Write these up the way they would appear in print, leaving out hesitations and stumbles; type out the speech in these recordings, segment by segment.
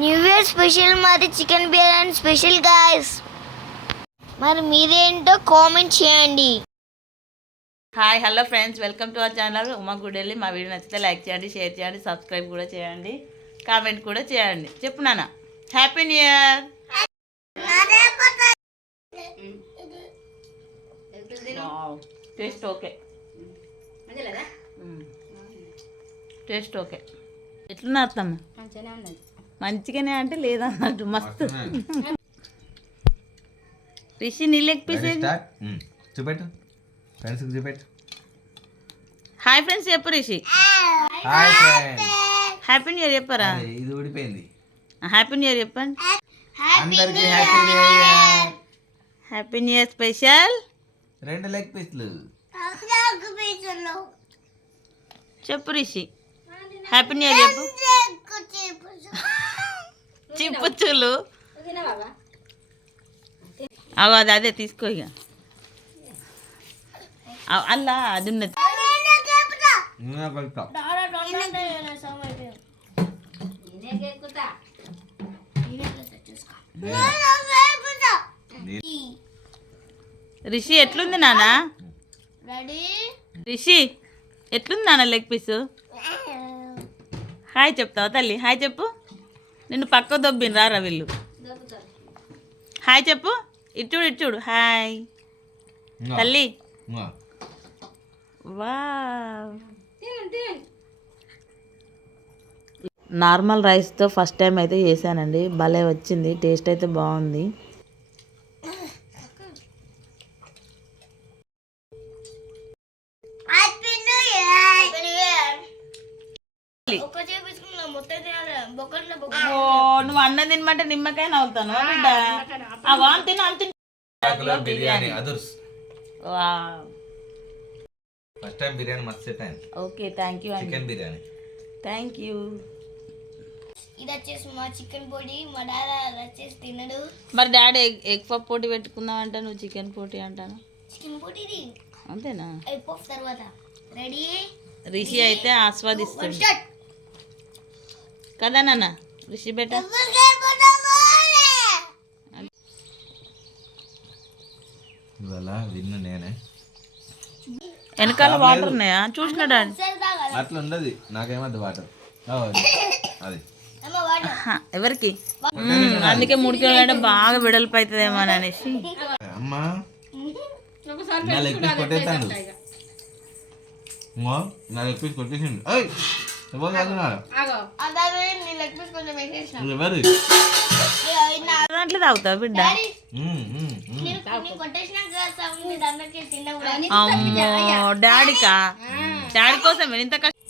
New year special మాది chicken biryani special guys. మరి మీదేంటో comment చేయండి. Hi hello friends, welcome to our channel Uma Gudelli. మా video నచ్చితే లైక్ చేయండి, షేర్ చేయండి, సబ్స్క్రైబ్ కూడా చేయండి, కామెంట్ కూడా చేయండి. చెప్పు నాన్న. Happy new year. Taste okay, taste okay. ఎట్లున్నా అత్తమ్మ? మంచిగానే అంటే లేదన్నట్టు మస్తు. రిషి నీ లెగ్ పీస్ చూపెట్టు ఫ్రెండ్స్కి చూపెట్టు. హాయ్ ఫ్రెండ్స్ చెప్పు Rishi. Hi friends. Happy new year చెప్పరా? ఇది ఊడిపోయింది. హ్యాపీ న్యూ ఇయర్ చెప్పండి అందరికీ happy new year. Happy new year special 2 leg పీస్లు. చెప్పు రిషి. హ్యాపీ న్యూ ఇయర్ చెప్పు. చిప్పుచ్చులు అవ అది అదే తీసుకో ఇక. అల్లా అది ఉన్నది. రిషి ఎట్లుంది నాన్న? రిషి ఎట్లుంది నాన్న లెగ్ పీసు? హాయ్ చెప్తావా తల్లి? హాయ్ చెప్పు. నిన్ను పక్క దొబ్బిని రారా వీళ్ళు. హాయ్ చెప్పు. ఇటు చూడు. హాయ్ తల్లి. వావ్. నార్మల్ రైస్తో ఫస్ట్ టైం అయితే చేశానండి. భలే వచ్చింది, టేస్ట్ అయితే బాగుంది. నువ్వు అన్నం తినమంటే నిమ్మకాయ నవ్వుతాను బిడ్డ. Biryani others. First time biryani మస్త్ సెట్ అయింది. ఓకే థ్యాంక్ యూ అండి. Chicken biryani thank you. ఇది వచ్చేసి మా చికెన్ పొడి. మా డాడీ వచ్చేసి తినడు. మరి డాడీ ఎగ్ పఫ్ పోటీ పెట్టుకుందాం అంట, నువ్వు చికెన్ పోటీ అంటాను. చికెన్ పొడి ఇది అంతేనా? ఎగ్ పఫ్ తర్వాత రెడీ. రిషి అయితే ఆస్వాదిస్తుంది కదా నాన్న? రిషి బేట ఇవాళ విన్ను నేనే. వెనకాల వాటర్ ఉన్నాయా? చూసిన డాడీ అట్లా ఉండదు. నాకేమద్దు వాటర్. అది ఎవరికి? అందుకే 3 కిలోలు బాగా వెడల్పు అవుతుందేమో అని అనేసి. అమ్మా నా లెగ్ పీస్ కొట్టేస్తాడు. నా లెగ్ పీస్ కొట్టేసిండు. ఎవరు దాంట్లో తాగుతావు బిడ్డ? అమ్మో డాడీకా? డాడీ కోసం ఇంత కష్టం.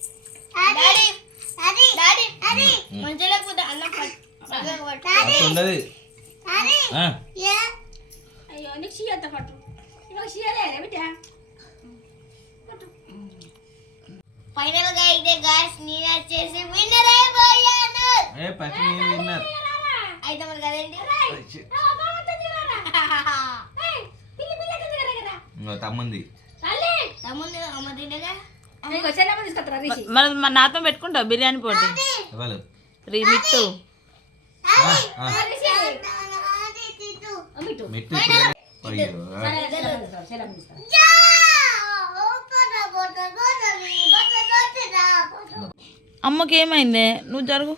ఫైనల్ గా అయితే గాయ్స్ నేను వచ్చేసి విన్నర్ అయిపోయాను. అయితే మరి కదండి తమ్ముంది అమ్మ తినగా. మరి నాతో పెట్టుకుంటావు బిర్యానీ పోటీ? మిట్టు అమ్మకి ఏమైంది? నువ్వు జరుగు.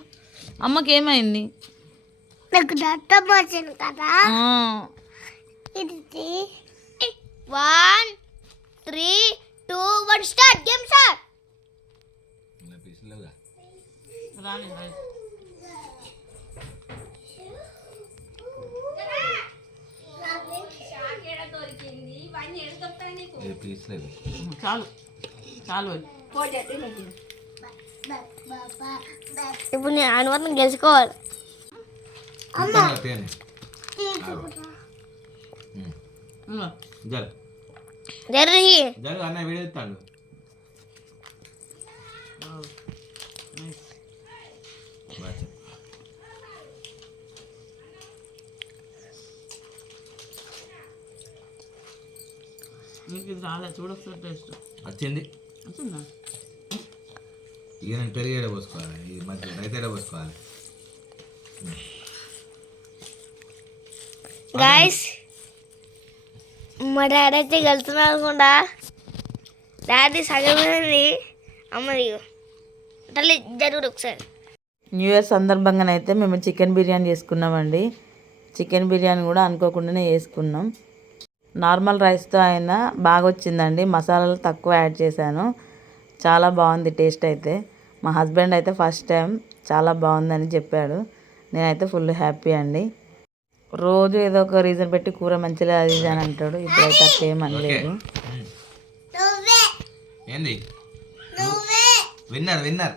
అమ్మకి ఏమైంది? నాకు దట్టం వచ్చింది కదా. 1 3 2 1 స్టార్ట్ గేమ్ స్టార్ట్. చాలు చాలు. ఇప్పుడు నేను అనువర్తం గెలుచుకోవాలి. అన్న వీడియో ఇస్తాడు. మీకు ఇది రాలే చూడొచ్చు టేస్ట్ వచ్చింది. వచ్చిందా? ఇక నేను పెరిగి ఎడ పోసుకోవాలి, ఈ మధ్య రైతు ఎడ పోసుకోవాలి. గాయస్ మా డాడీ అయితే వెళ్తున్నారు అనుకుంటా. డాడీ సగం ఉంది అమ్మది తల్లి జరుగుడు ఒకసారి. న్యూ ఇయర్ సందర్భంగానైతే మేము చికెన్ బిర్యానీ చేసుకున్నామండి. చికెన్ బిర్యానీ కూడా అనుకోకుండానే వేసుకున్నాం. నార్మల్ రైస్తో అయినా బాగా వచ్చిందండి. మసాలాలు తక్కువ యాడ్ చేశాను. చాలా బాగుంది టేస్ట్ అయితే. మా హస్బెండ్ అయితే ఫస్ట్ టైం చాలా బాగుందని చెప్పాడు. నేనైతే ఫుల్ హ్యాపీ అండి. రోజు ఏదో ఒక రీజన్ పెట్టి కూర మంచిగా అది ఇది అని అంటాడు. ఇప్పుడైతే అట్లా ఏం అనలేదు. ఏంది విన్నర్ విన్నర్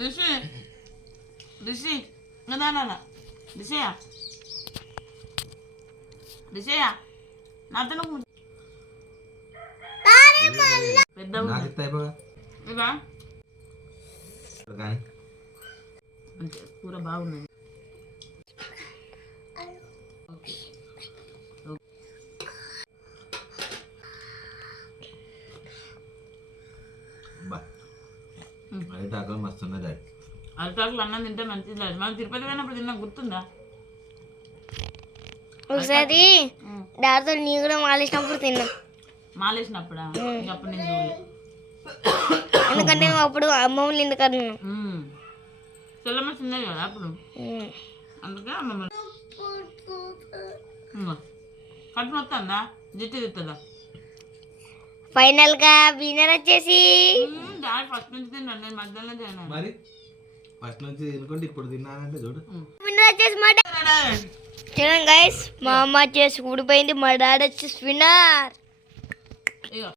రిషి నాతో పెద్ద నాకు ఇస్తా అయిపోగా ఇదా కానీ అంటే కూర బాగున్నది. బా అయితే అక్కడ మస్తు ఉన్నది డాడీ. అరటాకులు అన్నం తింటే మంచిది లేదు. మనం తిరుపతి పోయినప్పుడు తిన్నా గుర్తుందా? ఒకసారి డాడీతో నీ కూడా మాలేసినప్పుడు తిన్నా. మాలేసినప్పుడా? అప్పుడు నేను చూడలే. ఎందుకంటే నువ్వు అప్పుడు అమ్మమ్మలు ఎందుకన్నా చెల్లమ్మ చిన్నది కదా అప్పుడు, అందుకే అమ్మమ్మ కట్టు వస్తుందా జిట్టు తిస్తుందా? ఫైనల్ గా విన్నర్ వచ్చేసి డాడీ ఫస్ట్ నుంచి తిన్నాను, నేను మధ్యలో తిన్నాను. మరి ఫస్ట్ నుంచి తినుకుంటే ఇప్పుడు తిన్నానంటే చూడు. విన్నర్ వచ్చేసి మా డాడీ. చూడండి గైస్, మా అమ్మ వచ్చేసి ఊడిపోయింది, మా డాడీ వచ్చేసి విన్నర్. ఇగో